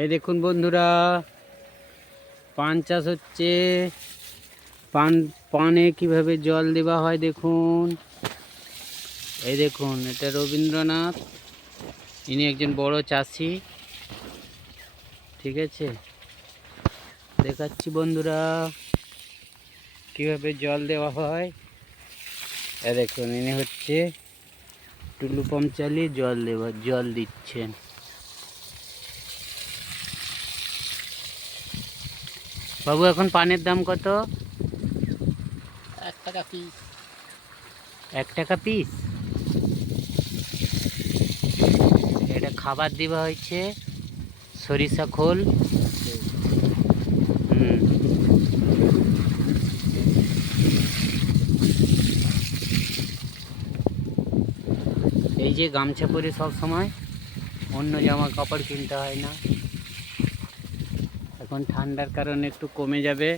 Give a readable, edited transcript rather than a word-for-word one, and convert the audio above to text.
এই দেখুন বন্ধুরা, পান চাষ হচ্ছে। পানে কিভাবে জল দেওয়া হয় দেখুন। এই দেখুন, এটা রবীন্দ্রনাথ, ইনি একজন বড় চাষি। ঠিক আছে, দেখাচ্ছি বন্ধুরা কিভাবে জল দেওয়া হয়। এই দেখুন, ইনি হচ্ছে টুলু পাম্প চালিয়ে জল দিচ্ছেন। বাবু, এখন পানের দাম কত? 1 টাকা পিস। 1 টাকা পিস। এটা খাবার দেওয়া হয়েছে সরিষা খোল। এই যে গামছা পরে সব সময়, অন্য জামা কাপড় কিনতে হয় না। এখন ঠান্ডার কারণে একটু কমে যাবে।